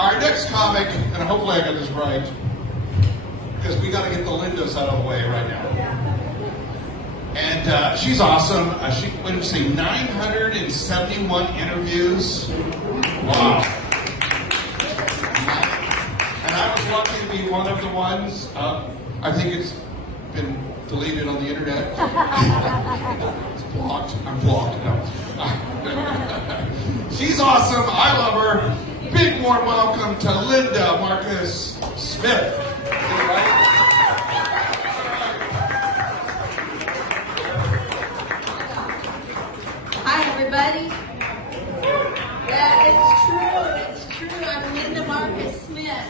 Our next comic, and hopefully I got this right, because we got to get the Lindas out of the way right now. And she's awesome. What did you say, 971 interviews? Wow. And I was lucky to be one of the ones. I think it's been deleted on the internet. It's blocked. I'm blocked. No. She's awesome. I love her. Big warm welcome to Linda Marcus Smith. Hi, everybody. Yeah, it's true. I'm Linda Marcus Smith.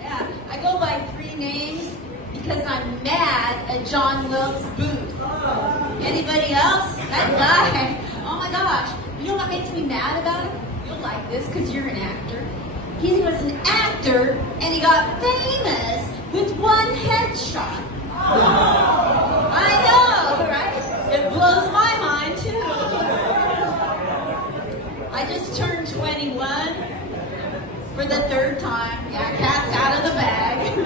Yeah, I go by 3 names because I'm mad at John Wilkes Booth. Anybody else? That guy. Oh my gosh. You know what makes me mad about him? You'll like this because you're an actor. He was an actor and he got famous with one headshot. I know, right? It blows my mind too. I just turned 21 for the 3rd time. Yeah, cat's out of the bag.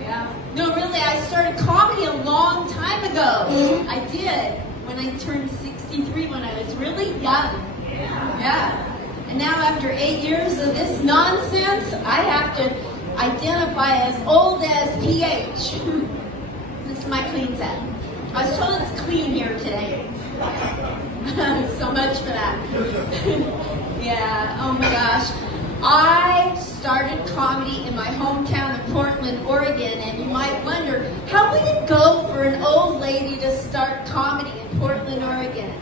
Yeah. No, really, I started comedy a long time ago. I did when I turned 63 when I was really young. Yeah. And now after 8 years of this nonsense, I have to identify as old as PH. This is my clean set. I was told it's clean here today. So much for that. Yeah, oh my gosh. I started comedy in my hometown of Portland, Oregon, and you might wonder, how would it go for an old lady to start comedy in Portland, Oregon?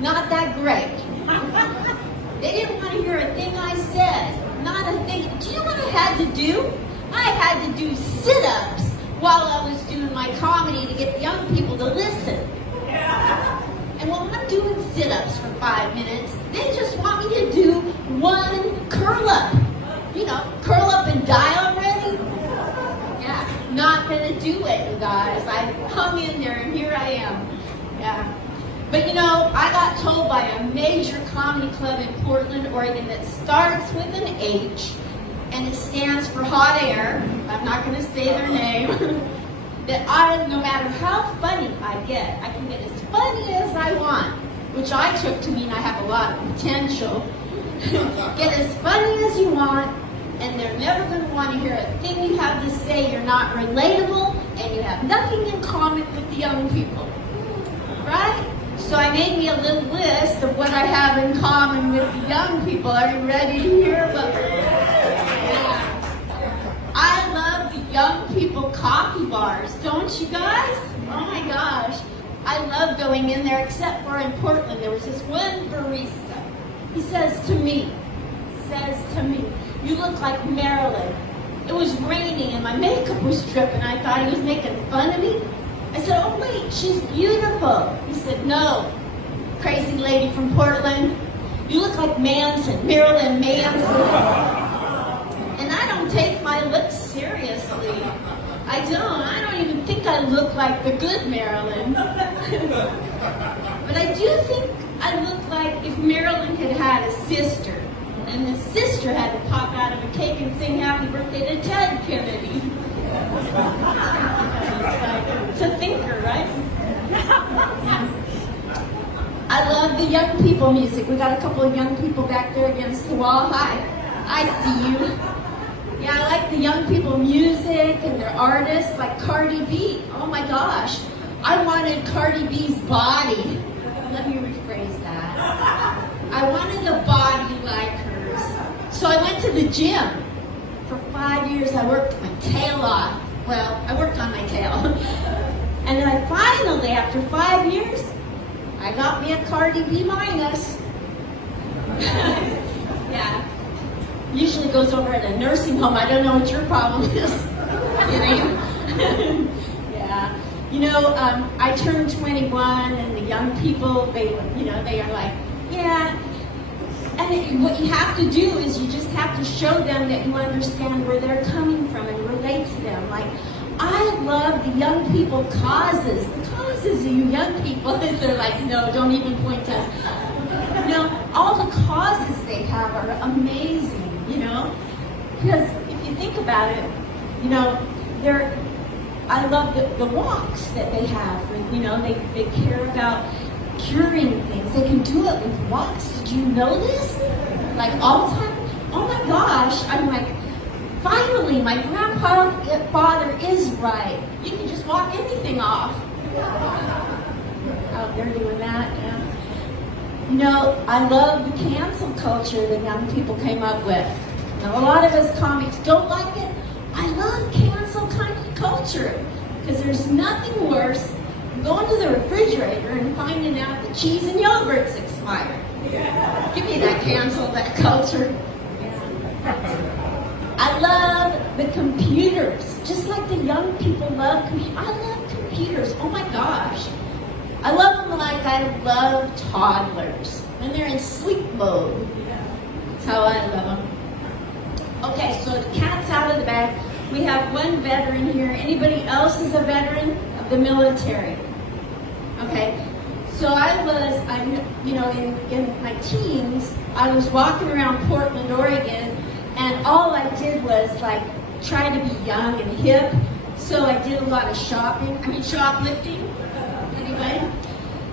Not that great. They didn't want to hear a thing I said. Not a thing. Do you know what I had to do? I had to do sit-ups while I was doing my comedy to get young people to listen. And when I'm doing sit-ups for 5 minutes, they just want me to do one curl-up. You know, curl up and die already. Yeah, not gonna do it, you guys. I hung in there and here I am. Yeah. But you know, I got told by a major comedy club in Portland, Oregon that starts with an H and it stands for Hot Air. I'm not going to say their name. That no matter how funny I can get as funny as I want, which I took to mean I have a lot of potential. Get as funny as you want, and they're never going to want to hear a thing you have to say. You're not relatable, and you have nothing in common with the young people. Right? So I made me a little list of what I have in common with the young people. Are you ready to hear about it? Yeah. I love the young people coffee bars, don't you guys? Oh my gosh. I love going in there, except for in Portland. There was this one barista. He says to me, you look like Marilyn. It was raining and my makeup was dripping. I thought he was making fun of me. I said, oh wait, she's beautiful. He said, no, crazy lady from Portland. You look like Manson, Marilyn Manson. And I don't take my looks seriously. I don't even think I look like the good Marilyn. But I do think I look like if Marilyn had had a sister, and the sister had to pop out of a cake and sing happy birthday to Ted Kennedy. It's a thinker, right? I love the young people music. We got a couple of young people back there against the wall. Hi, I see you. Yeah, I like the young people music and their artists like Cardi B. Oh my gosh. I wanted Cardi B's body. Let me rephrase that. I wanted a body like hers. So I went to the gym. For 5 years I worked my tail off. Well, I worked on my tail. And then I finally, after 5 years, I got me a Cardi B minus. Yeah. Usually goes over at a nursing home. I don't know what your problem is. Yeah. You know, I turned 21 and the young people, they are like, yeah. And what you have to do is you just have to show them that you understand where they're coming from and relate to them. Like, I love the young people causes. The causes of you young people, they're like, no, don't even point to us. You know, all the causes they have are amazing, you know. think about it, you know, I love the walks that they have. You know, they care about curing things. They can do it with walks. Did you know this? Like all the time. Oh my gosh! I'm like, finally, my grandfather is right. You can just walk anything off. Out there doing that. Yeah. You know, I love the cancel culture that young people came up with. Now, a lot of us comics don't like it. I love cancel culture because there's nothing worse than going to the refrigerator and finding out the cheese and yogurt's expired. Give me that that culture. I love the computers, just like the young people love computers. I love computers. Oh my gosh. I love them like I love toddlers when they're in sleep mode. That's how I love them. Okay, so the cat's out of the bag. We have one veteran here. Anybody else is a veteran of the military? Okay, so in my teens, I was walking around Portland, Oregon, and all I did was like try to be young and hip. So I did a lot of shoplifting. Anybody?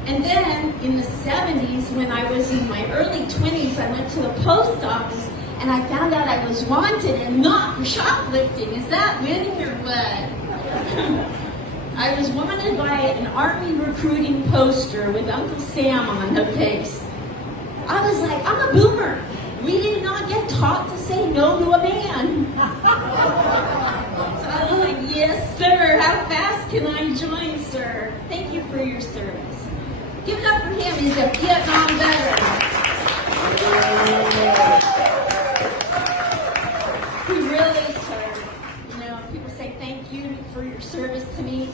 And then in the 70s, when I was in my early 20s, I went to the post office and I found out I was wanted and not for shoplifting. Is that winning or what? I was wanted by an Army recruiting poster with Uncle Sam on the face. I was like, I'm a boomer. We did not get taught to say no to a man. So I was like, yes, sir. How fast can I join, sir? Thank you for your service. Give it up for him. He's a Vietnam veteran. He really served. You know, people say thank you for your service to me.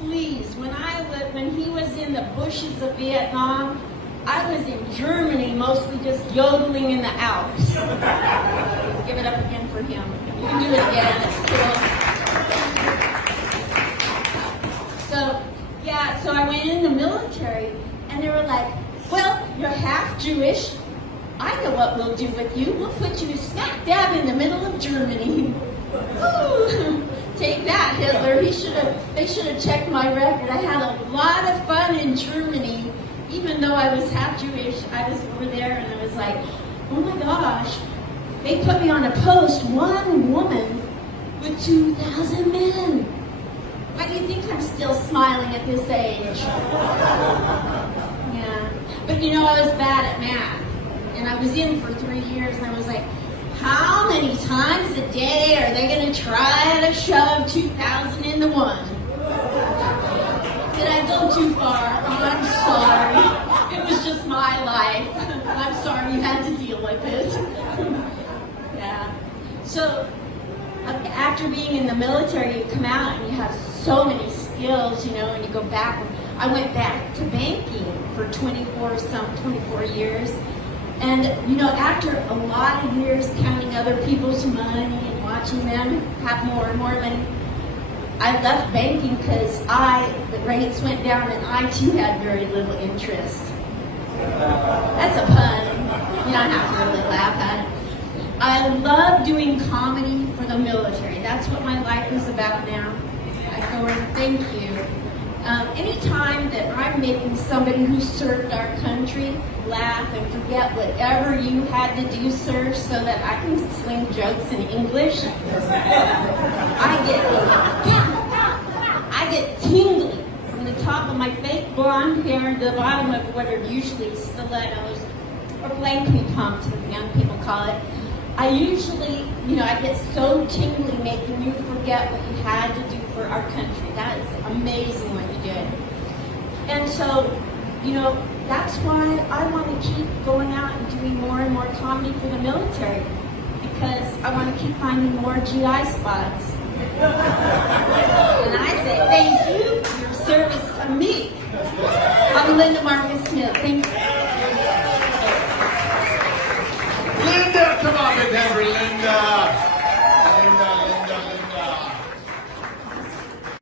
Please, when he was in the bushes of Vietnam, I was in Germany, mostly just yodeling in the Alps. Give it up again for him. You can do it again. It's cool. So I went in the military, and they were like, well, you're half Jewish. I know what we'll do with you. We'll put you smack dab in the middle of Germany. Ooh, take that, Hitler. They should have checked my record. I had a lot of fun in Germany. Even though I was half Jewish, I was over there and I was like, oh my gosh, they put me on a post, one woman with 2,000 men. Why do you think I'm still smiling at this age? Yeah, but you know, I was bad at math. And I was in for 3 years and I was like, how many times a day are they going to try to shove 2,000 into one? Did I go too far? Oh, I'm sorry. It was just my life. I'm sorry you had to deal with it. Yeah. So, after being in the military, you come out and you have so many skills, you know, and you go back. I went back to banking for 24 years. And, you know, after a lot of years counting other people's money and watching them have more and more money, I left banking because the rates went down and I too had very little interest. That's a pun. You don't have to really laugh at it. I love doing comedy for the military. That's what my life is about now. I go and thank you. Anytime that I'm making somebody who served our country laugh and forget whatever you had to do, sir, so that I can sling jokes in English, I get tingly from the top of my fake blonde hair to the bottom of what are usually stilettos or blankety pumps, as the young people call it. I usually, I get so tingly making you forget what you had to do for our country. That is amazing what you did. And so, that's why I want to keep going out and doing more and more comedy for the military, because I want to keep finding more GI spots. And I say thank you for your service to me. I'm Linda Marcus Smith. Thank you. Linda, come on, big hand for Linda.